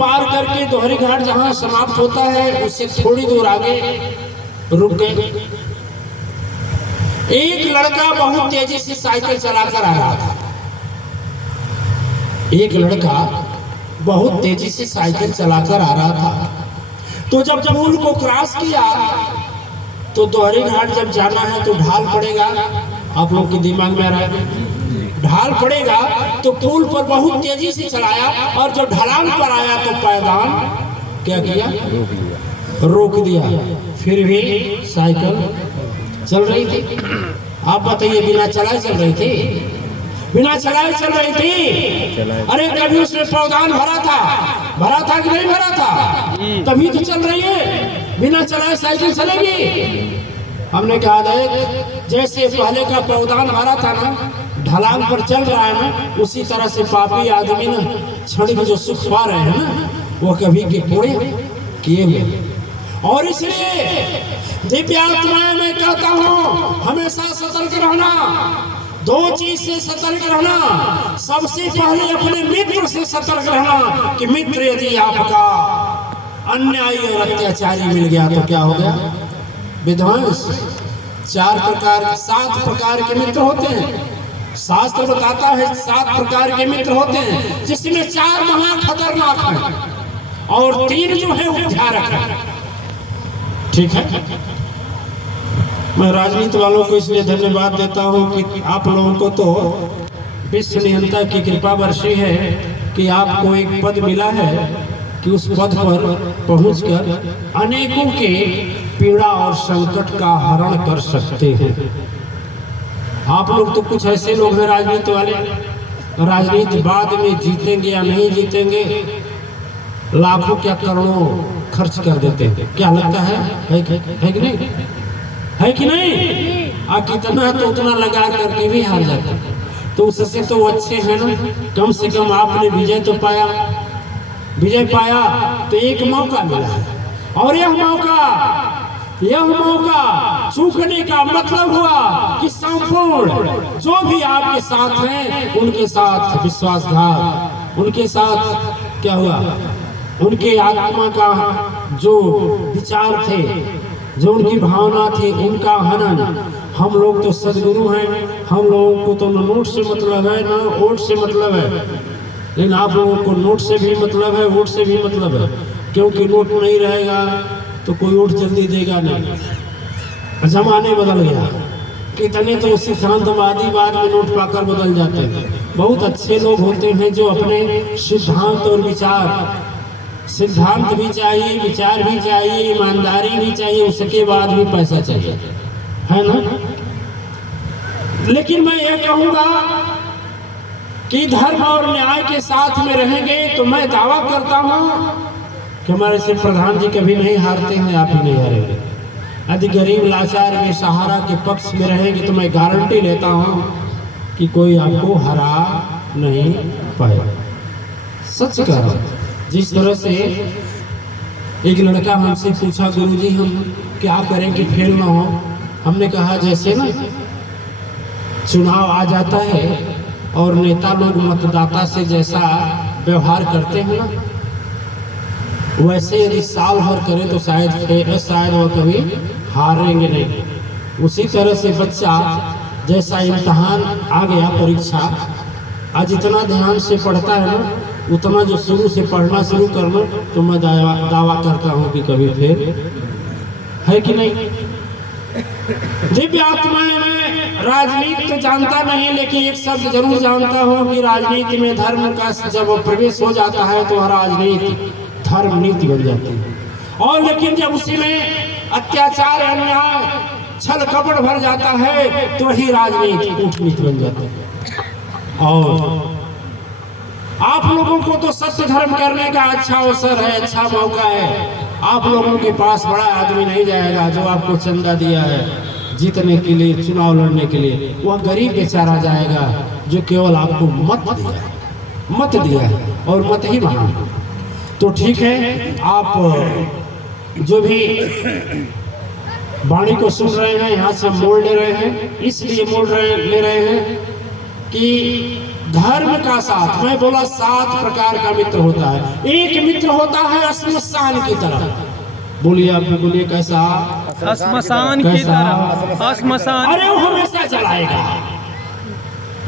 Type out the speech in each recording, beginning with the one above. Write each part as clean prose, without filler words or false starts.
पार करके दोहरी घाट जहां समाप्त होता है उससे थोड़ी दूर आगे रुक गए। एक लड़का बहुत तेजी से साइकिल चलाकर आ रहा था। एक लड़का बहुत तेजी से साइकिल चलाकर आ रहा था। तो जब पुल को क्रॉस किया तो दोहरी घाट जब जाना है तो ढाल पड़ेगा। आप लोग के दिमाग में आ रहा है ढाल पड़ेगा, तो पुल पर बहुत तेजी से चलाया और जब ढलान पर आया तो पायदान क्या किया, रोक दिया। फिर भी साइकिल चल रही थी। आप बताइए बिना चलाए चल रही थी? बिना चलाए चल रही थी। अरे कभी उसमें पायदान भरा था कि नहीं भरा था? तभी तो चल रही है। बिना चलाए साइकिल चलेगी? हमने कहा देख, जैसे पहले का पायदान भरा था ना, ढलान पर चल रहा है ना, उसी तरह से पापी आदमी ना क्षण की जो सुख पा रहे हैं ना, वो कभी के पूरे किए हुए। और इसलिए दिव्य आत्माएं मैं कहता हूँ हमेशा सतर्क रहना। दो चीज से सतर्क रहना। सबसे पहले अपने मित्र से सतर्क रहना कि मित्र यदि आपका अन्यायी और अत्याचारी मिल गया तो क्या हो गया, विध्वंस। 7 प्रकार के मित्र होते हैं। शास्त्र बताता है 7 प्रकार के मित्र होते हैं, जिसमें 4 महा खतरनाक हैं और 3 जो है उपचारक हैं। ठीक है, मैं राजनीति वालों को इसलिए धन्यवाद देता हूं कि आप लोगों को तो विश्व नियंता की कृपा वर्षी है कि आपको एक पद मिला है कि उस पद पर पहुंचकर अनेकों के पीड़ा और संकट का हरण कर सकते हैं। आप लोग तो कुछ ऐसे लोग हैं राजनीति वाले, राजनीति बाद में जीतेंगे या नहीं जीतेंगे लाखों क्या करोड़ों खर्च कर देते हैं। क्या लगता है कि नहीं? है कि नहीं? कितना तो उतना लगा करके भी हार जाते हैं। तो उससे तो अच्छे हैं ना, कम से कम आपने विजय तो पाया। विजय पाया तो एक मौका मिला है, और यह मौका चूकने का मतलब हुआ कि संपूर्ण जो भी आपके साथ हैं उनके साथ विश्वासघात, उनके साथ क्या हुआ, उनके आत्मा का जो विचार थे, जो उनकी भावना थी, उनका हनन। हम लोग तो सदगुरु हैं, हम लोगों को तो न नोट से मतलब है न वोट से मतलब है, लेकिन आप लोगों को नोट से भी मतलब है, वोट से भी मतलब है। क्योंकि नोट नहीं रहेगा तो कोई वोट जल्दी देगा नहीं। जमाने बदल गया। कितने तो सिद्धांतवादी बाद में नोट पाकर बदल जाते हैं। बहुत अच्छे लोग होते हैं जो अपने सिद्धांत और सिद्धांत भी चाहिए, विचार भी चाहिए, ईमानदारी भी चाहिए, उसके बाद भी पैसा चाहिए, है ना। लेकिन मैं ये कहूँगा कि धर्म और न्याय के साथ में रहेंगे तो मैं दावा करता हूँ कि हमारे से प्रधान जी कभी नहीं हारते हैं, आप ही नहीं हारेंगे। यदि गरीब लाचार के सहारा के पक्ष में रहेंगे तो मैं गारंटी लेता हूँ कि कोई आपको हरा नहीं पाएगा। सच कह रहा हूँ। जिस तरह से एक लड़का हमसे पूछा, गुरुजी हम क्या करें कि फेल ना हो। हमने कहा जैसे ना चुनाव आ जाता है और नेता लोग मतदाता से जैसा व्यवहार करते हैं ना, वैसे यदि साल भर करें तो शायद वो कभी हारेंगे नहीं। उसी तरह से बच्चा जैसा इम्तहान आ गया, परीक्षा, आज इतना ध्यान से पढ़ता है ना, उतना जो शुरू से पढ़ना शुरू करना, तो मैं दावा करता हूँ कि कभी फेल है कि नहीं। दिव्य आत्माएं में राजनीति तो जानता नहीं, लेकिन एक शब्द जरूर जानता हूँ कि राजनीति में धर्म का जब प्रवेश हो जाता है तो राजनीति धर्म नीति बन जाती है। और लेकिन जब उसी में अत्याचार, अन्याय, छल कपट भर जाता है तो वही राजनीति कूटनीति बन जाती है। और आप लोगों को तो सत्य धर्म करने का अच्छा अवसर है, अच्छा मौका है। आप लोगों के पास बड़ा आदमी नहीं जाएगा जो आपको चंदा दिया है जीतने के लिए, चुनाव लड़ने के लिए। वह गरीब बेचारा जाएगा जो केवल आपको मत दिया है और मत ही मांगा। तो ठीक है, आप जो भी वाणी को सुन रहे हैं यहाँ से मोड़ ले रहे हैं, इसलिए ले रहे हैं कि धर्म का साथ। मैं बोला 7 प्रकार का मित्र होता है। एक मित्र होता है श्मशान की तरह। बोलिए, आप भी बोलिए, कैसा? श्मशान की तरह। श्मशान, अरे वो हमेशा जलाएगा,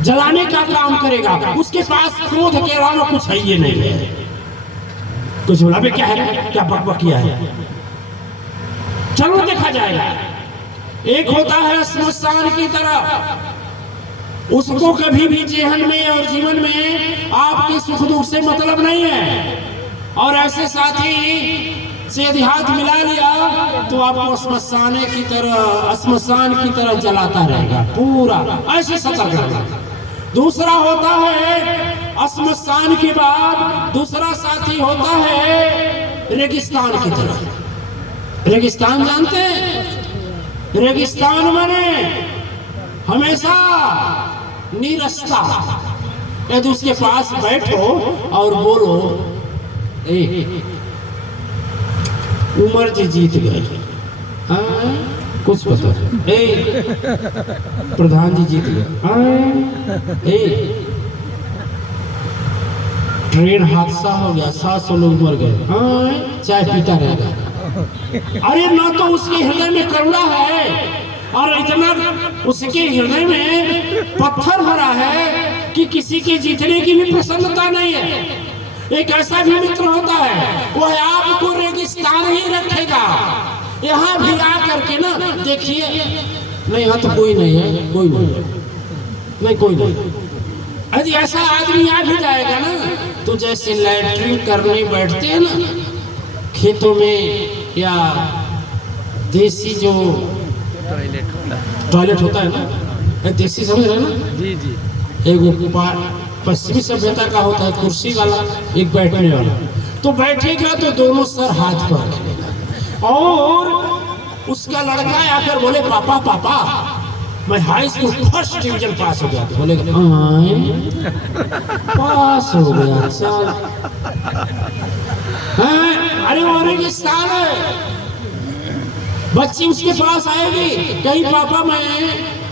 जलाने का काम करेगा। उसके पास क्रोध के अलावा कुछ है ये नहीं है। कुछ बोला, क्या है, क्या बकबक किया है, चलो देखा जाएगा। एक होता है श्मशान की तरह, उसको कभी भी जेहन में और जीवन में आपके सुख दुख से मतलब नहीं है। और ऐसे साथी से यदि हाथ मिला लिया तो आपको श्मशान की तरह जलाता रहेगा पूरा। ऐसे सतर्क रहना। दूसरा होता है श्मशान के बाद दूसरा साथी होता है रेगिस्तान की तरह। रेगिस्तान जानते हैं? रेगिस्तान माने हमेशा निरस्ता। यदि उसके पास बैठो और बोलो, उमर जी जीत गए, कुछ पता है, प्रधान जी जीत गए, ट्रेन हादसा हो गया, 700 लोग मर गए, चाय पीता रहेगा। अरे ना तो उसके हृदय में करुणा है और इतना उसके हृदय में पत्थर भरा है कि किसी के जीतने की भी प्रसन्नता नहीं है। एक ऐसा भी मित्र होता है, वह आपको रेगिस्तान ही रखेगा। यहाँ भी आ करके ना देखिए, नहीं यहाँ तो कोई नहीं है, कोई नहीं, कोई नहीं। यदि ऐसा आदमी आ भी जाएगा ना, तो जैसे लैट्रिन करने बैठते हैं ना खेतों में, या देसी जो टॉयलेट होता है ना, देसी समझ रहे ना जी जी, एक पश्चिमी सभ्यता का होता है कुर्सी वाला, एक बैठने वाला। तो बैठेगा तो दोनों सर हाथ पर रखेगा और उसका लड़का आकर बोले, पापा पापा मैं high school first division pass हो गया। तो बोलेगा, पास हो गया, चल। अरे वो रेगिस्तान है। बच्ची उसके पास आएगी, कहीं पापा मैं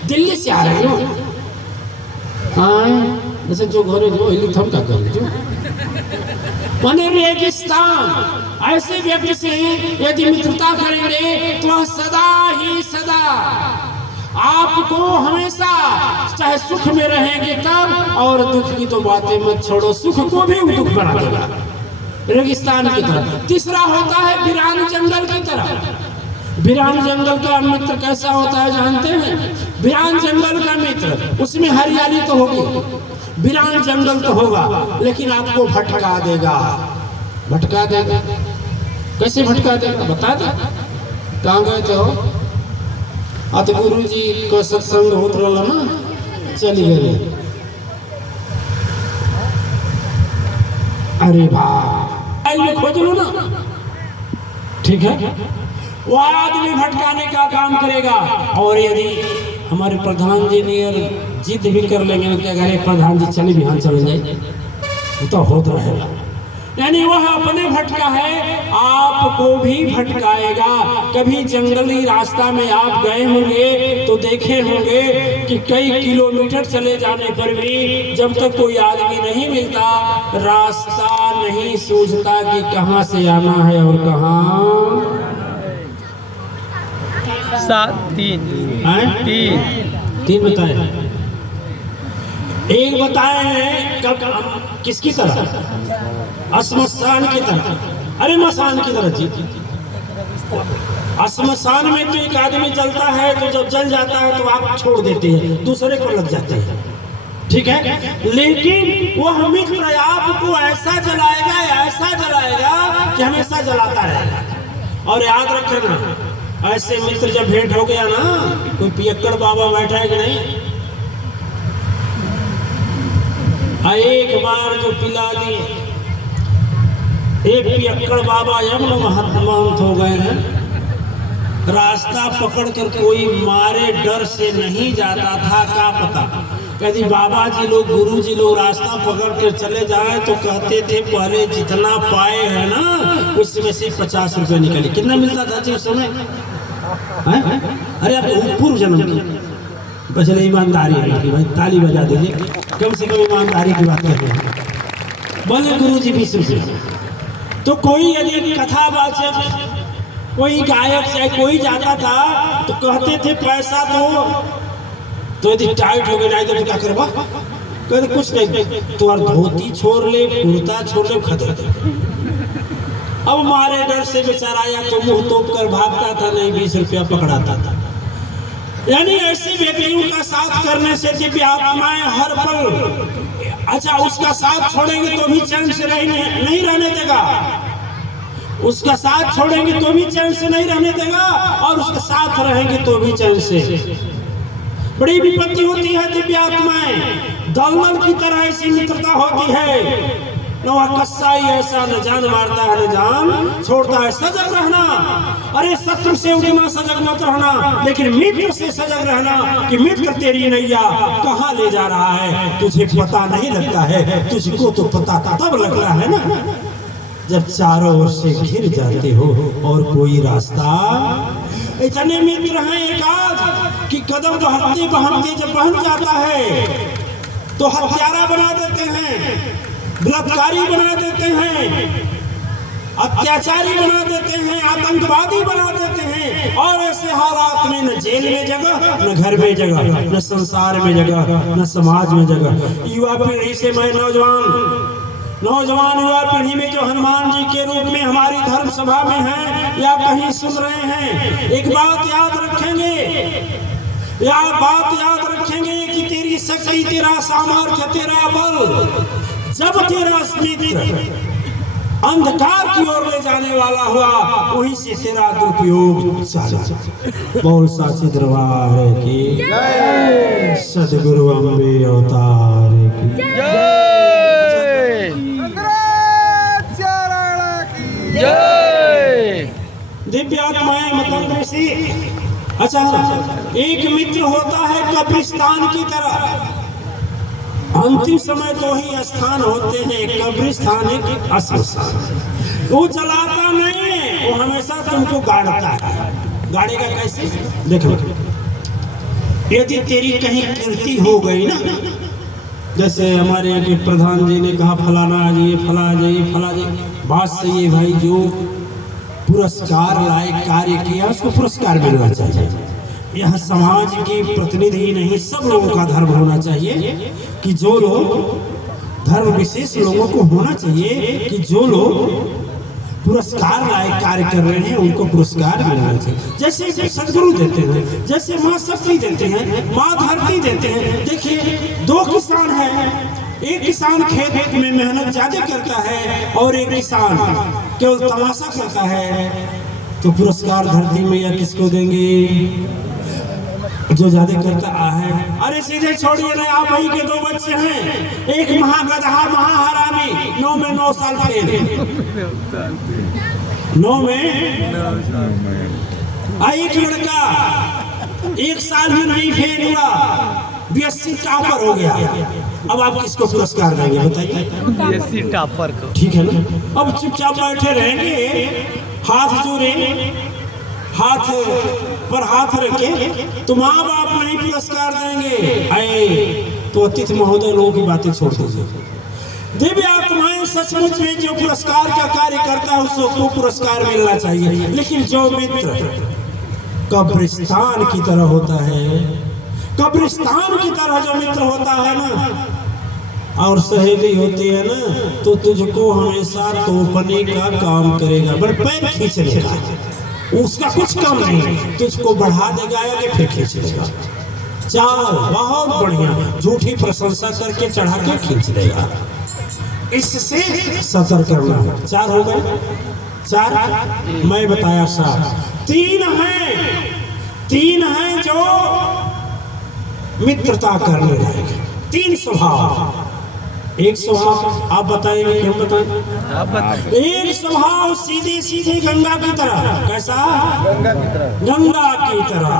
दिल्ली से आ रही हूँ, जैसे जो घरे जो थम का कर जो बने रेगिस्तान। ऐसे व्यक्ति से यदि मित्रता करेंगे तो सदा ही सदा आपको हमेशा, चाहे सुख में रहेंगे तब, और दुख की तो बातें मत छोड़ो, सुख को भी दुख बना देगा रेगिस्तान की तरह। तीसरा होता है वीरान जंगल की तरह। वीरान जंगल का मित्र कैसा होता है जानते हैं? वीरान जंगल का मित्र, उसमें हरियाली तो होगी, वीरान जंगल तो होगा, लेकिन आपको भटका देगा। भटका देगा, कैसे भटका देगा बता दे। कहाँ गए थे हो? तो गुरु जी को सत्संग होत रहा ना, चली गए। अरे भाई खोज लो ना, ठीक है। वो आदमी भटकाने का काम करेगा। और यदि हमारे प्रधान जी ने जिद भी कर लेंगे तो अगर प्रधान जी चले बिहान चले जाए, वो तो होत रहेगा। यानी वह अपने भटका है, आपको भी भटकाएगा। कभी जंगली रास्ता में आप गए होंगे तो देखे होंगे कि कई किलोमीटर चले जाने पर भी जब तक कोई आदमी नहीं मिलता, रास्ता नहीं सूझता कि कहाँ से आना है और कहाँ। 7 3 3 बताए। एक बताए हैं कब, किसकी तरह? श्मशान की तरह। अरे मसान की तरह जी। श्मशान में तो एक आदमी जलता है, तो जब जल जाता है तो आप छोड़ देते हैं, दूसरे को लग जाते हैं, ठीक है। लेकिन वह मित्र आपको ऐसा जलाएगा कि हमेशा जलाता रहेगा। और याद रखना, ऐसे मित्र जब भेंट हो गया ना, कोई पियक्कड़ बाबा बैठा है कि नहीं, एक बार जो पिला दिए, एक पियक्कड़ बाबा जब महंत हो गए हैं, रास्ता पकड़कर कोई मारे डर से नहीं जाता था। क्या पता यदि बाबा जी लोग, गुरु जी लोग रास्ता पकड़ कर चले जाए तो कहते थे पहले जितना पाए है ना उसमें से 50 रुपये निकले। कितना मिलता था जी उस समय? अरे आप पूर्व जन्म की बचले ईमानदारी है कि भाई ताली बजा दीजिए। कम से कम ईमानदारी की बात कर रहे हैं। बोले गुरु जी 20 रुपये। तो कोई यदि कथावाचक, कोई गायक चाहे कोई जाता था तो कहते थे पैसा दो, तो यदि टाइट हो गए नहीं तो क्या करवा, कहते कुछ नहीं, तुम्हारा धोती छोड़ ले, कुर्ता छोड़ ले, खतर दे। अब मारे डर से बेचारा या तो मुंह तोप कर भागता था, नहीं 20 रुपया पकड़ाता था। यानी ऐसे व्यक्तियों का साथ करने से दिव्य आत्माएं हर पल, अच्छा उसका साथ छोड़ेंगे तो भी चैन से नहीं रहने देगा, उसका साथ छोड़ेंगे तो भी चैन से नहीं रहने देगा, और उसके साथ रहेंगे तो भी चैन से। बड़ी विपत्ति होती है दिव्य आत्माएं, दलदल की तरह ऐसी मित्रता होती है। नवा कसाई ऐसा न जान मारता है न जान छोड़ता है, सजग रहना। अरे शत्रु से उतना सजग मत रहना, लेकिन मित्र से सजग रहना कि मित्र तेरी नैया कहाँ ले जा रहा है तुझे पता नहीं लगता है, तुझको तो पता तब लगता है ना जब चारों ओर से घिर जाते हो और कोई रास्ता। इतने मित्र हैं एकाध कि कदम बढ़ते बढ़ते जब बन जाता है तो हत्यारा बना देते हैं, बलात्कारी बना देते हैं, अत्याचारी बना देते हैं, आतंकवादी बना देते हैं। और ऐसे हालात में न जेल में जगह, न घर में जगह, न संसार में जगह, न समाज में जगह। युवा पीढ़ी से मैं नौजवान युवा पीढ़ी में जो हनुमान जी के रूप में हमारी धर्म सभा में हैं या कहीं सुन रहे हैं, एक बात याद रखेंगे, कि तेरी शक्ति, तेरा सामर्थ्य, तेरा बल जब तेरा मित्र अंधकार की ओर ले जाने वाला हुआ, वहीं से तेरा दुरुपयोग चला। बोल साची दरबार की सदगुरु अम्बे अवतार की दिव्य आत्माएं मतंग ऋषि। अच्छा, एक मित्र होता है कब्रिस्तान की तरह, अंतिम समय दो ही स्थान होते हैं, कब्रिस्तान एक श्मशान। वो जलाता नहीं है, वो हमेशा तुमको गाड़ता है। गाड़ेगा कैसे? देखो, यदि तेरी कहीं कीर्ति हो गई ना, जैसे हमारे यहाँ के प्रधान जी ने कहा फलाना आ जाइए, फला जाइए, फला जाइए, बात सही है भाई, जो पुरस्कार लायक कार्य किया उसको पुरस्कार मिलना चाहिए। यह समाज के प्रतिनिधि नहीं, सब लोगों का धर्म होना चाहिए कि जो लोग धर्म विशेष लोगों को होना चाहिए कि जो लोग पुरस्कार लायक कार्य कर रहे हैं उनको पुरस्कार मिलना चाहिए। जैसे सदगुरु देते हैं, जैसे माँ शक्ति देते हैं, माँ धरती देते हैं। देखिए, दो किसान हैं, एक किसान खेत में मेहनत ज्यादा करता है और एक किसान केवल तमाशा करता है, तो पुरस्कार धरती में या किसको देंगे? जो ज्यादा करता है। अरे सीधे छोड़िए ना, आप ही के दो बच्चे हैं, एक महागधा महाहरामी, 9 में 9 साल फेल, 9 में एक लड़का 1 साल भी नहीं फेल हुआ, BSc टॉपर हो गया। अब आप किसको पुरस्कार देंगे बताइए? BSc टॉपर को। ठीक है ना, अब चुपचाप बैठे रहेंगे, हाथ जोड़े, हाथ पर हाथ रखे, तो माँ बाप नहीं पुरस्कार देंगे। आए तो अतिथि महोदय लोगों की बातें छोड़ दीजिए। दिव्य आत्माएं सचमुच में जो पुरस्कार का कार्य करता है उसको पुरस्कार मिलना चाहिए। लेकिन जो मित्र कब्रिस्तान की तरह होता है, कब्रिस्तान की तरह जो मित्र होता है ना, और सहेली होती है ना, तो तुझको हमेशा तोपने का काम करेगा, बट पैर खींचने का, उसका कुछ काम नहीं, तुझको बढ़ा देगा या फिर खींच देगा। चार बहुत बढ़िया झूठी प्रशंसा करके चढ़ा के खींच देगा, इससे सतर्क रहना। 4 हो गए, 4 मैं बताया साहब। 3 हैं जो मित्रता करने लायक, 3 स्वभाव। एक स्वभाव आप बताएंगे कि हम बताएं? एक स्वभाव सीधे सीधे गंगा की तरह। कैसा? गंगा की तरह।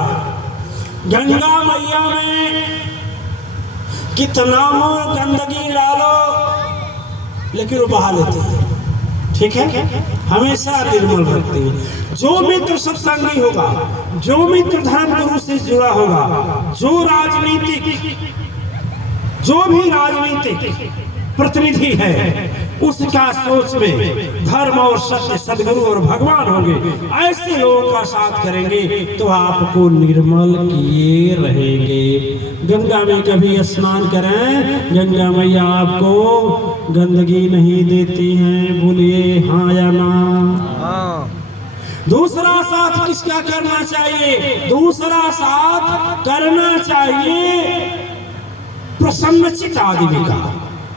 गंगा मैया में कितना हो गंदगी डालो लेकिन वो बहा लेते हैं, ठीक है, हमेशा निर्मल रखते हैं। जो मित्र सत्संगी होगा, जो मित्र धर्म गुरु से जुड़ा होगा, जो राजनीतिक जो भी राजनीतिक प्रतिनिधि है उसका सोच में धर्म और सत्य, सदगुरु और भगवान होंगे, ऐसे लोगों का साथ करेंगे तो आपको निर्मल किए रहेंगे। गंगा में कभी स्नान करें, गंगा मैया आपको गंदगी नहीं देती हैं, बोलिए हाँ या ना। हाँ। दूसरा साथ किसका करना चाहिए? दूसरा साथ करना चाहिए प्रसन्नचित आदमी का,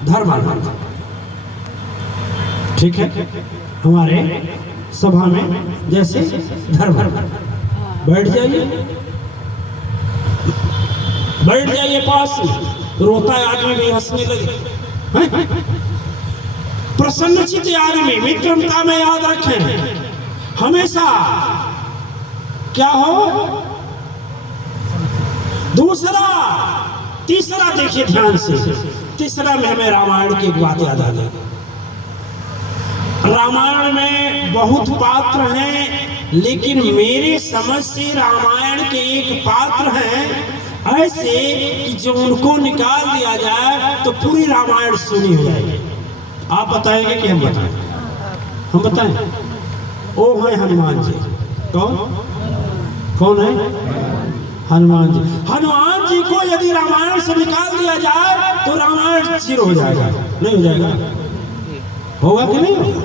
धर्मानंद। ठीक है, हमारे सभा में जैसे धर्म बैठ जाइए, बैठ जाइए पास, रोता है आदमी भी हंसने लगे। प्रसन्नचित आदमी, मित्रता में याद रखें हमेशा क्या हो। दूसरा, तीसरा देखिए ध्यान से, तीसरा में हमें रामायण की एक बात याद आ गई। रामायण में बहुत पात्र हैं, लेकिन मेरे समझ से रामायण के एक पात्र हैं ऐसे कि जो उनको निकाल दिया जाए तो पूरी रामायण सुनी हो जाएगी। आप बताएंगे कि हम बताएं? हम बताएं। ओ है हनुमान जी। कौन कौन है? हनुमान जी। हनुमान जी को यदि रामायण से निकाल दिया जाए तो रामायण जीरो हो जाएगा, नहीं हो जाएगा? होगा कि नहीं होगा?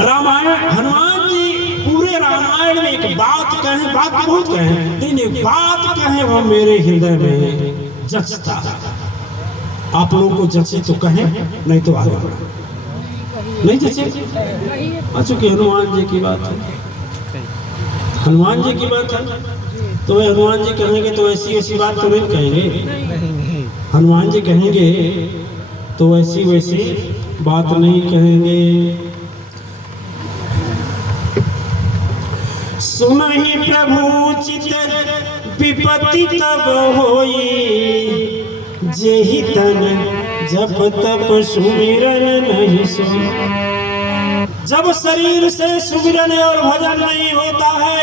रामायण, हनुमान जी पूरे रामायण में एक बात कहें, बात बहुत कहें, लेकिन एक बात कहें वो मेरे हृदय में जचता है। आप लोगों को जचे तो कहें, नहीं तो आगे बढ़े। नहीं जचे अच्छा कि हनुमान जी की बात है, हनुमान जी की बात है तो हनुमान जी कहेंगे तो ऐसी ऐसी बात तो नहीं कहेंगे। हनुमान जी कहेंगे तो ऐसी वैसी बात नहीं कहेंगे। सुनहि प्रभु चित विपत्ति तब होई, जेहि तन जप तप सुमिरन नहीं सुन। जब शरीर से सुमिरन और भजन नहीं होता है,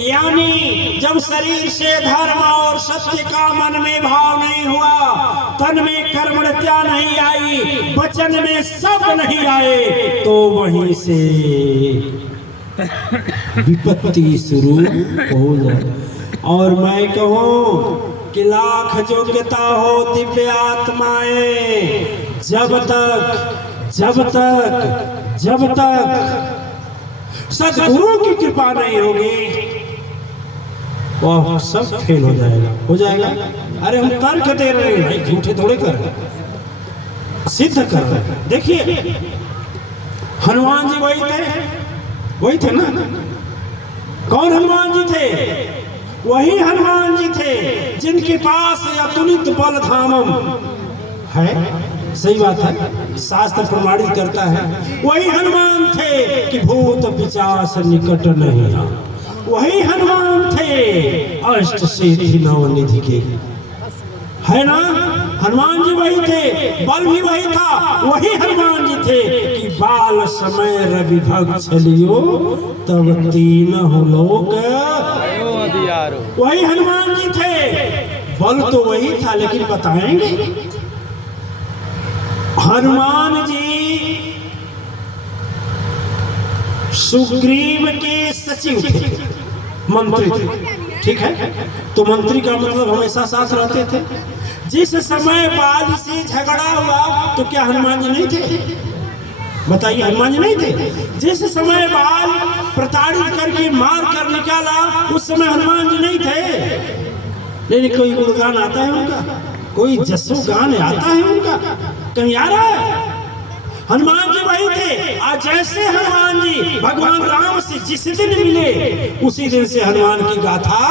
यानी जब शरीर से धर्म और सत्य का मन में भाव नहीं हुआ, तन में कर्मण्यता नहीं आई, वचन में सब नहीं आए, तो वहीं से विपत्ति शुरू हो जाए। और मैं कहूँ कि लाख योग्यता हो दिव्य आत्माएं, जब तक सदगुरु की कृपा नहीं होगी वह सब फेल हो जाएगा, हो जाएगा। अरे हम तर्क दे रहे हैं भाई, झूठे थोड़े कर रहे, सिद्ध कर रहे हैं। देखिए हनुमान जी वही थे ना। कौन हनुमान जी थे? वही हनुमान जी थे जिनके पास अतुलित बल धामम है। सही बात है, शास्त्र प्रमाणित करता है। वही हनुमान थे कि भूत पिशाच निकट नहीं आ। वही हनुमान थे अष्ट सिद्धि नवनिधि के, है ना। हनुमान जी वही थे, बल भी वही था। वही हनुमान जी थे कि बाल समय रवि भग छलियो तब तीन लोक। वही हनुमान जी थे, बल तो वही था, लेकिन बताएंगे हनुमान जी सुग्रीव के सचिव थे, मंत्री थे। ठीक है, तो मंत्री का मतलब हमेशा साथ रहते थे। जिस समय बाल से झगड़ा हुआ तो क्या हनुमान जी नहीं थे? बताइए, हनुमान जी नहीं थे? जिस समय बाल प्रताड़ित करके मार कर निकाला उस समय हनुमान जी नहीं थे? लेकिन कोई गुणगान आता है उनका, कोई जसो गान आता है उनका, कहीं आ रहा है? हनुमान जी वही थे। आज जैसे हनुमान जी भगवान राम से जिस दिन मिले उसी दिन से हनुमान की गाथा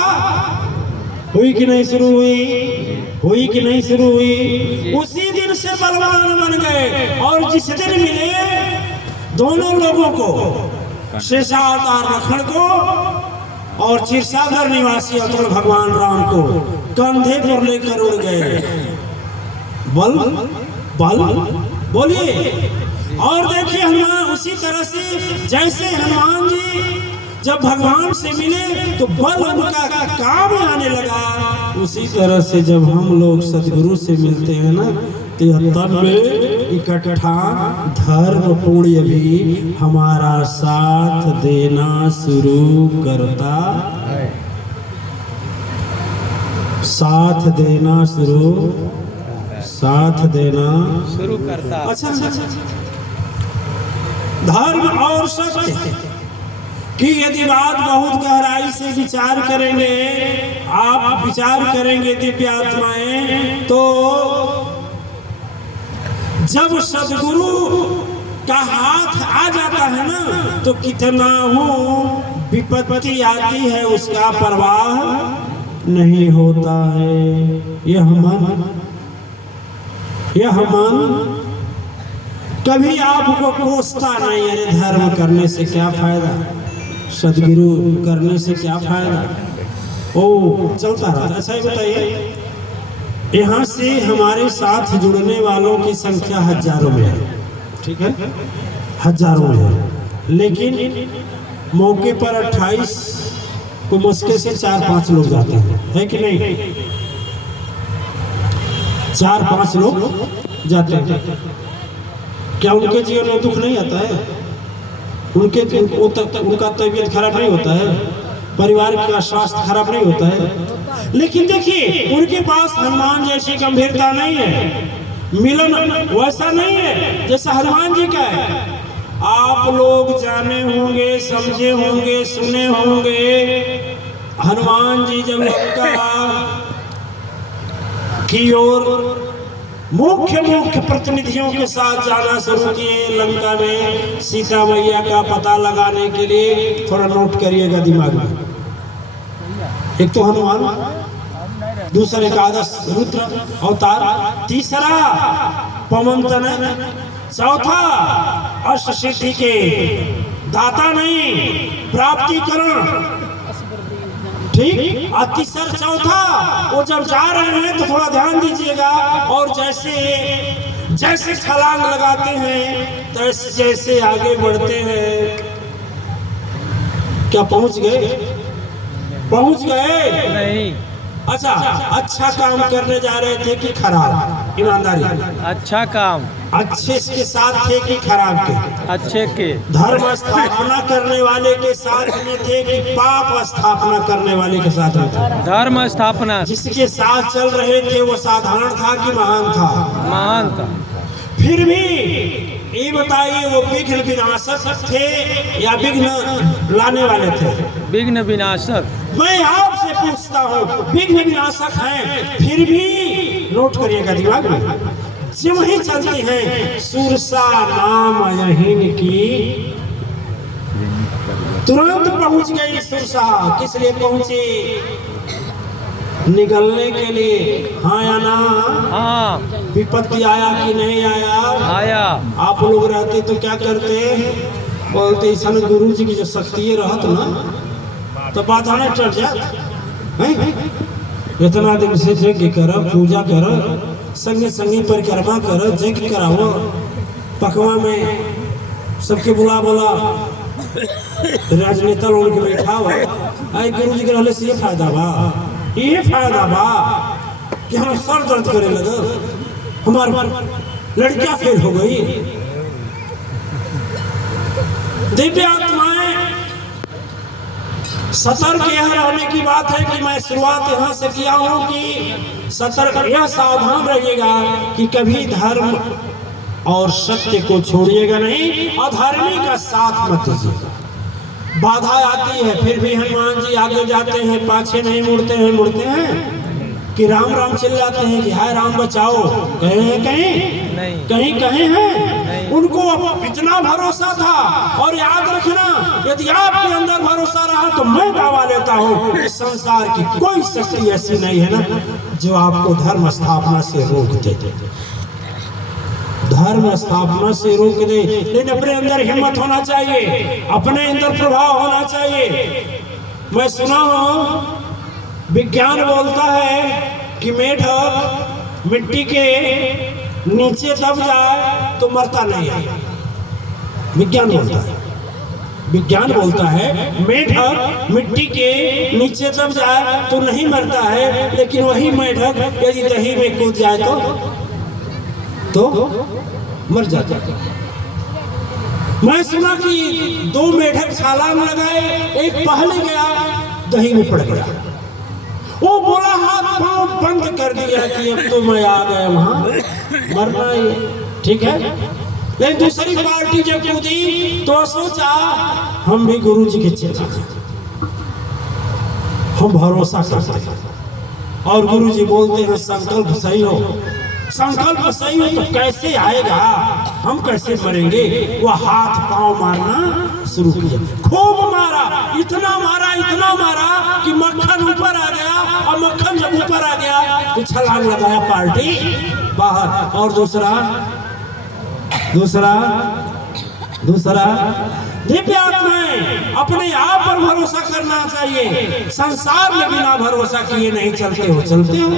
हुई कि नहीं शुरू हुई कि नहीं शुरू हुई? उसी दिन से बलवान बन गए। और जिस दिन मिले दोनों लोगों को, शेषावतार लखन को और क्षीरसागर निवासी अतुल भगवान राम को, कंधे पर लेकर उड़ गए। बल बोलिए। और देखिए हनुमान उसी तरह से, जैसे हनुमान जी जब भगवान से मिले तो बल उनका काम में आने लगा। उसी तरह से जब हम लोग सदगुरु से मिलते हैं ना, तो तब में इकट्ठा धर्म पुण्य भी हमारा साथ देना शुरू करता है, साथ देना शुरू करता। अच्छा, धर्म और सत्य कि यदि बात बहुत गहराई से विचार करेंगे, आप विचार करेंगे दिव्य आत्माएं, तो जब सदगुरु का हाथ आ जाता है ना, तो कितना हो विपत्ति आती है उसका परवाह नहीं होता है। यह मन कभी आपको कोसता नहीं। अरे धर्म करने से क्या फायदा, सदगुरु करने से क्या फायदा, ओ चलता रहता। अच्छा बताइए, यहाँ से हमारे साथ जुड़ने वालों की संख्या हजारों में है, ठीक है, हजारों में है, लेकिन मौके पर 28 को मुश्किल से 4-5 लोग जाते हैं, है कि नहीं? 4-5 लोग जाते हैं। क्या उनके जीवन में दुख नहीं आता है? उनका तबीयत खराब नहीं होता है? परिवार का स्वास्थ्य खराब नहीं होता है? लेकिन देखिए, उनके पास हनुमान जैसी गंभीरता नहीं है, मिलन वैसा नहीं है जैसा हनुमान जी का है। आप लोग जाने होंगे, समझे होंगे, सुने होंगे, हनुमान जी जब लंका की ओर मुख्य प्रतिनिधियों के साथ जाना शुरू किए, लंका में सीता मैया का पता लगाने के लिए, थोड़ा नोट करिएगा दिमाग में। एक तो हनुमान, दूसरा एकादश रुद्र अवतार, तीसरा पवन तनय, चौथा अष्ट सिद्धि के दाता नहीं, प्राप्तिकरण, ठीक। और तीसरा चौथा, वो जब जा रहे हैं तो थोड़ा ध्यान दीजिएगा, और जैसे छलांग लगाते हैं, तैसे जैसे आगे बढ़ते हैं, क्या पहुंच गए? नहीं। अच्छा काम करने जा रहे थे कि खराब? ईमानदारी, अच्छा काम अच्छे के साथ थे कि खराब के? अच्छे के। धर्म स्थापना करने वाले के साथ में थे कि पाप स्थापना करने वाले के साथ में थे? धर्म स्थापना। जिसके साथ चल रहे थे वो साधारण था कि महान था? महान था। फिर भी ये बताइए, वो विघ्न विनाशक थे या विघ्न लाने वाले थे? विघ्न विनाशक। मैं आपसे पूछता हूँ, विघ्न विनाशक हैं, फिर भी नोट करिएगा दिमाग में, जो ही चलते हैं, सुरसा नाम यहीन की, तुरंत पहुंच गई सुरसा। किस लिए पहुंची? निगलने के लिए, हाँ या ना? हाँ। विपत्ति आया कि नहीं आया? आया। आप लोग रहते तो क्या करते? बोलते ईशान गुरु जी की जो शक्ति रहत ना, तो बात आने चढ़ जाए। इतना दिन से यज्ञ करो, पूजा करो, संगी परिक्रमा करो, यज्ञ कराओ, पकवा में सबके बुला राजनेता लोग के बैठाओ। आई गुरु जी के रहने से ये फायदा बा कि हम सर दर्द करे लगा, हमार लड़कियां फेल हो गई। दिव्य आत्माएं, सतर्क यह रहने की बात है कि मैं शुरुआत यहाँ से किया हूँ कि सतर्क, यह सावधान रहिएगा कि कभी धर्म और सत्य को छोड़िएगा नहीं, अधर्मी का साथ मत दीजिएगा। बाधा आती है, फिर भी हनुमान जी आगे जाते हैं, पाछे नहीं मुड़ते हैं कि राम चिल्लाते हैं कि हाय राम बचाओ, कहे हैं कहीं हैं। उनको इतना भरोसा था। और याद रखना, यदि आपके अंदर भरोसा रहा तो मैं दावा लेता हूँ इस संसार की कोई शक्ति ऐसी नहीं है ना जो आपको धर्म स्थापना से रोक दे। धर्म स्थापना से रोक दे, लेकिन अपने अंदर हिम्मत होना चाहिए, अपने अंदर प्रभाव होना चाहिए। मैं सुना हूँ, विज्ञान बोलता है कि मेढक मिट्टी के नीचे दब जाए तो मरता नहीं है, विज्ञान बोलता है। विज्ञान बोलता है मेढक मिट्टी के नीचे दब जाए तो नहीं मरता है, लेकिन वही मेढक यदि दही में कूद जाए तो मर जाता है। मैं सुना कि 2 मेढक छलांग लगाए, एक पहले गया दही में पड़ गया, वो बोला हाथ पांव बंद कर दिया कि अब तो मैं आ गया वहां, मरना ही ठीक है। लेकिन दूसरी पार्टी जब कूदी तो सोचा हम भी गुरु जी के चेला हैं, हम भरोसा करते हैं और गुरु जी बोलते हैं संकल्प सही हो, संकल्प सही हो तो कैसे आएगा, हम कैसे मरेंगे। वो हाथ पांव मारना शुरू किया, खूब मारा, इतना मारा कि मक्खन ऊपर आ गया, और मक्खन जब ऊपर आ गया तो छलांग लगाया पार्टी बाहर। और दूसरा दिव्य आत्माएं अपने आप पर भरोसा करना चाहिए, संसार में बिना भरोसा किए नहीं चलते हो।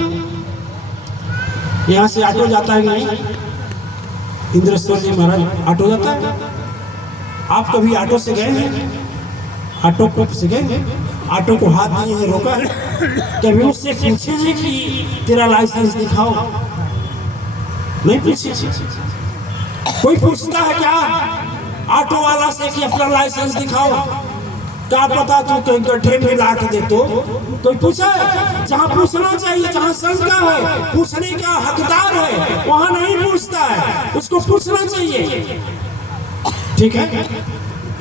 यहाँ से ऑटो जाता है कि नहीं? इंद्रेश्वर जी महाराज ऑटो जाता है, आप कभी ऑटो से गए हैं? ऑटो को से गए, ऑटो को हाथ दिए हैं, रोका, कभी उससे पूछे हैं कि तेरा लाइसेंस दिखाओ? नहीं पूछे। कोई पूछता है क्या ऑटो वाला से कि अपना लाइसेंस दिखाओ? क्या पता तू कहीं गड्ढे में लाट दे तो कोई पूछा है? जहाँ पूछना चाहिए, जहाँ शंका है, पूछने का हकदार है, वहाँ नहीं पूछता है, उसको पूछना चाहिए, ठीक है।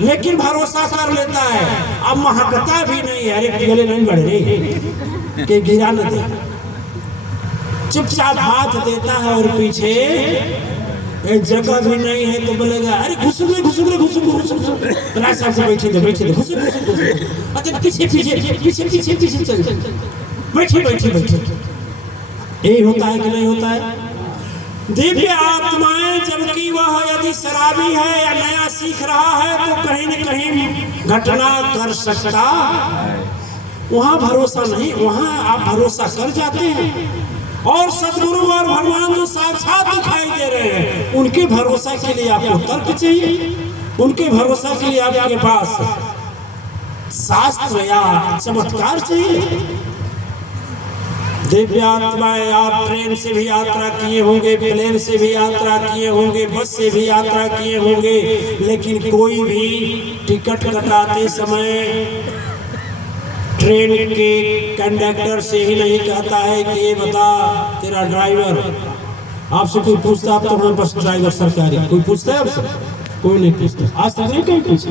लेकिन भरोसा कर लेता है, अब महकता भी नहीं, अरे पिघले नहीं बढ़ रही कि गिरा न दे, चुपचाप हाथ देता है और पीछे एक जगह भी नहीं है तो बोलेगा अरे घुसुक रास्ता से बैठे थे घुसुक, अच्छा पीछे चल बैठे। यही होता है कि नहीं होता है? दिव्य आत्माएं जबकि वह यदि शराबी है या नया सीख रहा है तो कहीं न कहीं घटना कर सकता, वहां भरोसा नहीं, वहां आप भरोसा कर जाते हैं। और सदगुरु और भगवान जो साक्षात दिखाई दे रहे हैं, उनके भरोसा के लिए आपको तर्क चाहिए, उनके भरोसा के लिए आपके पास शास्त्र या चमत्कार चाहिए। दिव्य आत्माएं, आप ट्रेन से भी यात्रा किए होंगे, प्लेन से भी यात्रा किए होंगे, बस से भी यात्रा किए होंगे, लेकिन कोई भी टिकट कटाते समय ट्रेन के कंडक्टर से ही नहीं कहता है कि ये बता तेरा ड्राइवर, आपसे कोई पूछता, आप तो हमारे बस ड्राइवर सरकारी, कोई पूछता है आपसे? कोई नहीं पूछता, आज तक नहीं कोई पूछा,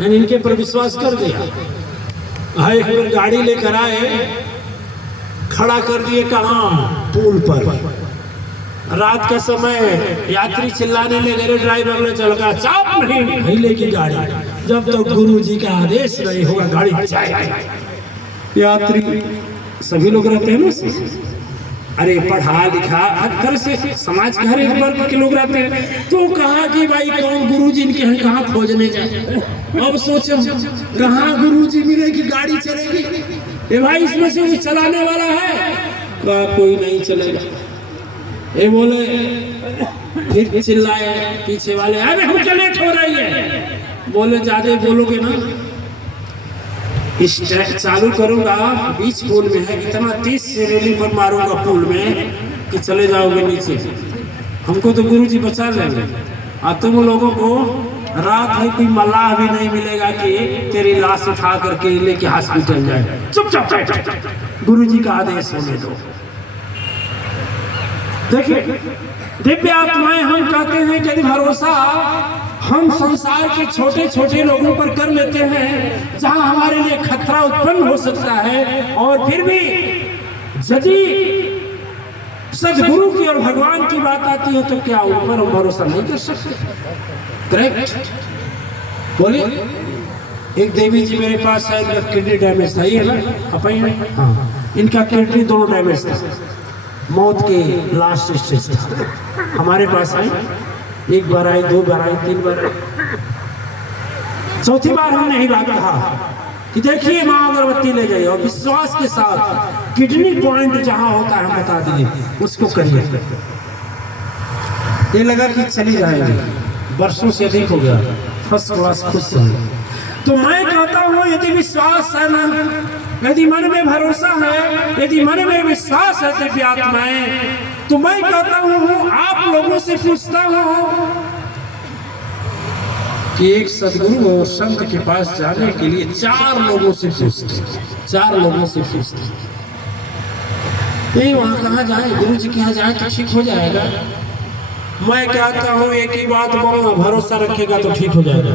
मैंने इनके पर विश्वास कर दिया। हाँ, एक बार गाड़ी लेकर आए, खड़ा कर दिए कहाँ? पुल पर। रात का समय, यात्री चिल्लाने लगे, ड्राइवर ने चल कहा चाप नहीं हिले की गाड़ी, जब तक तो गुरु जी का आदेश नहीं होगा गाड़ी जाए। यात्री सभी लोग रहते हैं ना, अरे पढ़ा लिखा अक्सर से समाज के हर एक वर्ग के लोग रहते हैं, तो कहा कि भाई कौन गुरु जी इनके हैं, कहाँ खोजने जाए। अब सोचो कहाँ गुरु जी मिले कि गाड़ी चलेगी? ये भाई इसमें से कोई चलाने वाला है? कहा कोई नहीं चलेगा। ये बोले, फिर चिल्लाए पीछे वाले, अरे हम क्या लेट हो रही है? बोले ज्यादा बोलोगे ना चालू करूंगा, बीच पुल में है, इतना तेज से रेलिंग पर मारूंगा पुल में कि चले जाओगे नीचे, हमको तो गुरुजी बचा लेंगे। और तुम लोगों को रात में कोई मल्लाह भी नहीं मिलेगा कि तेरी लाश उठा करके लेके हॉस्पिटल जाए। चुपचाप गुरुजी का आदेश होने दो। देखिए दिव्य आत्माएं, हम कहते हैं कि भरोसा हम संसार के छोटे छोटे लोगों पर कर लेते हैं जहां हमारे लिए खतरा उत्पन्न हो सकता है, और फिर भी यदि सदगुरु की और भगवान की बात आती है तो क्या उन पर हम भरोसा नहीं कर सकते? करेक्ट बोलिए। एक देवी जी मेरे पास है, इनका किडनी डैमेज था, ये है ना अपनी है, हाँ, इनका किडनी दोनों डैमेज था, मौत के लास्ट स्टेज था। हमारे पास आई, एक बार आई, 2 बार आई, 3 बार आई, चौथी बार हमने ही बात कहा कि देखिए माँ अगरबत्ती ले जाइए और विश्वास के साथ किडनी पॉइंट जहां होता है हम बता दीजिए, उसको करिए। ये लगा कि चली जाएगी, वर्षों से अधिक हो गया, फर्स्ट क्लास खुश तो मैं कहता हूँ यदि विश्वास है ना, यदि मन में भरोसा है, यदि मन में विश्वास है दिव्यात्माएं, तो मैं कहता हूँ आप लोगों से पूछता हूँ कि एक सदगुरु और संत के पास जाने के लिए 4 लोगों से पूछते, 4 लोगों से पूछते, ये वहां कहाँ जाए, गुरु जी के यहाँ जाए तो ठीक हो जाएगा। मैं कहता हूँ एक ही बात बोलना, भरोसा रखेगा तो ठीक हो जाएगा,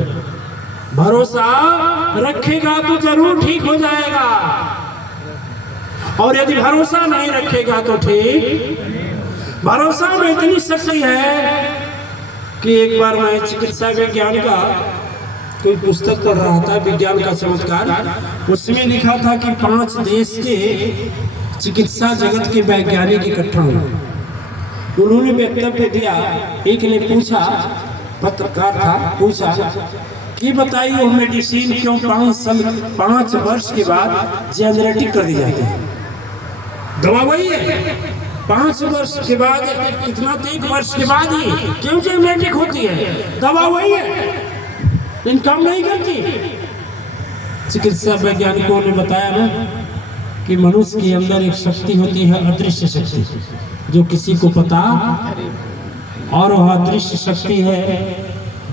भरोसा रखेगा तो जरूर ठीक हो जाएगा, और यदि भरोसा नहीं रखेगा तो ठीक। भरोसा में इतनी शक्ति है कि एक बार मैं चिकित्सा विज्ञान का कोई पुस्तक पढ़ रहा था, विज्ञान का चमत्कार, उसमें लिखा था कि 5 देश के चिकित्सा जगत के वैज्ञानिक इकट्ठा हुए। उन्होंने वक्तव्य दिया, एक ने पूछा, पत्रकार था, पूछा कि बताइए वो मेडिसिन क्यों 5 वर्ष के बाद जेनरेटिक कर दी जाती है? दवा वही है, 5 वर्ष के बाद, कितना तो 1 वर्ष के बाद ही क्यों जेनरेटिक होती है? दवा वही है, इन काम नहीं करती। चिकित्सा वैज्ञानिकों ने बताया ना कि मनुष्य के अंदर एक शक्ति होती है, अदृश्य शक्ति, जो किसी को पता, और वह अदृश्य शक्ति है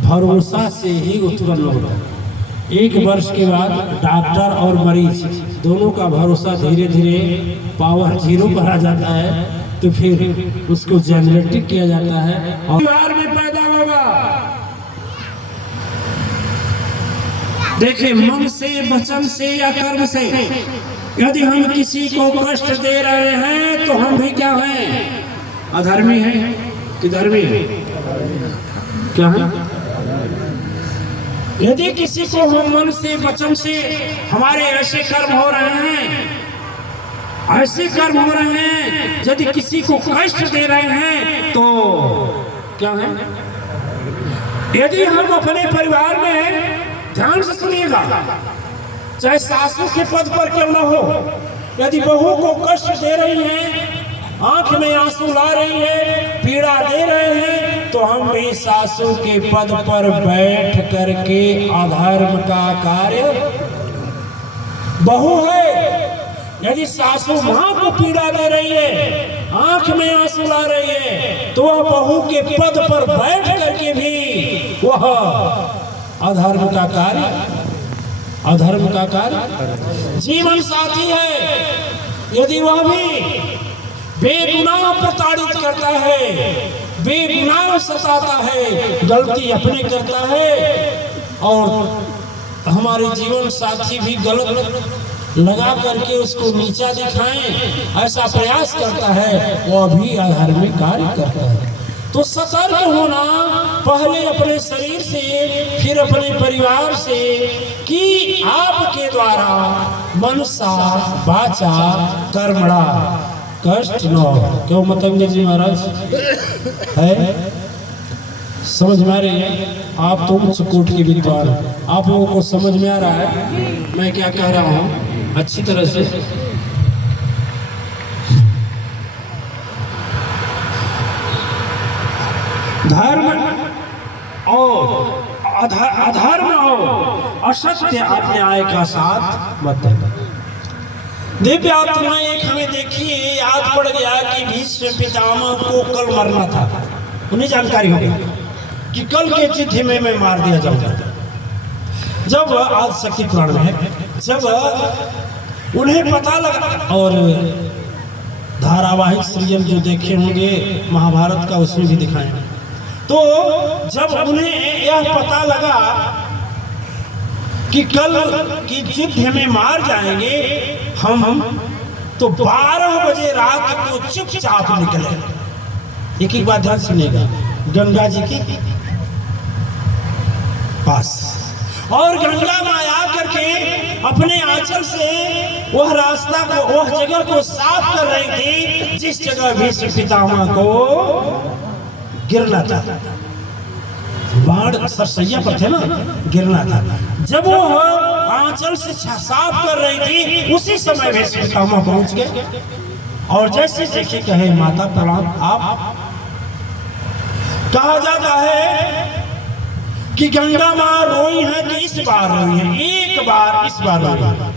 भरोसा से ही उत्पन्न होता है। 1 वर्ष के बाद डॉक्टर और मरीज दोनों का भरोसा धीरे धीरे पावर 0 पर आ जाता है, तो फिर उसको जेनरेटिक किया जाता है और परिवार में पैदा होगा। देखिए, मन से, वचन से या कर्म से यदि हम किसी को कष्ट दे रहे हैं तो हम भी क्या हैं? अधर्मी हैं कि धर्मी हैं? क्या है? यदि किसी को हम मन से, वचन से, हमारे ऐसे कर्म हो रहे हैं, ऐसे कर्म हो रहे हैं, यदि किसी को कष्ट दे रहे हैं तो क्या है? यदि हम अपने परिवार में, ध्यान से सुनिएगा, चाहे सासू के पद पर क्यों न हो, यदि बहू को कष्ट दे रही हैं, आंख में आंसू ला रही है, पीड़ा दे रहे हैं, तो हम भी सासू के पद पर बैठ करके अधर्म का कार्य। बहू है, यदि सासू मां को पीड़ा दे रही है, आंख में आंसू ला रही है, तो वह बहू के पद पर बैठ करके भी वह अधर्म का कार्य, अधर्म का कार्य। जीवन साथी है, यदि वह भी बेगुनाह प्रताड़ित करता है, बेगुनाह सताता है, गलती अपने करता है, और हमारे जीवन साथी भी गलत लगा करके उसको नीचा दिखाएं, ऐसा प्रयास करता है, वह भी अधार्मिक कार्य करता है। तो सतर्क होना, पहले अपने शरीर से, फिर अपने परिवार से, कि आपके द्वारा मनसा वाचा कर्मणा कष्ट न हो। क्यों मतंगे जी महाराज है? समझ में आ रही है? आप तो उच्च कोट के विद्वान, आप लोगों को समझ में आ रहा है मैं क्या कह रहा हूँ अच्छी तरह से? धर्म और अधर्म और असत्य अन्याय का साथ मत देना। दिव्य आत्मा एक हमें देखिए याद पड़ गया कि भीष्म पितामह को कल मरना था, उन्हें जानकारी हो गई कि कल के चिट्ठी में मैं मार दिया जाऊंगा। जब आज शक्ति पुराण में है, जब उन्हें पता लगा, और धारावाहिक सीरियल जो देखे होंगे महाभारत का, उसमें भी दिखाए, तो जब उन्हें यह पता लगा कि कल की युद्ध में मार जाएंगे हम, तो 12 बजे रात को चुपचाप निकले। एक बात ध्यान सुनिएगा, गंगा जी के पास, और गंगा माया करके अपने आंचल से वह रास्ता को, वह जगह को साफ कर रही थी जिस जगह भीष्म पितामह को गिरना था। बाढ़ सरसैया पर थे ना, गिरना था। जब वो आंचल से साफ कर रही थी, उसी समय भीष्म पितामह पहुंच गए, और जैसे देखे कहे माता प्रणाम। आप कहा जाता है कि गंगा माँ रोई है तो इस बार रोई है, एक बार इस बार रोई है।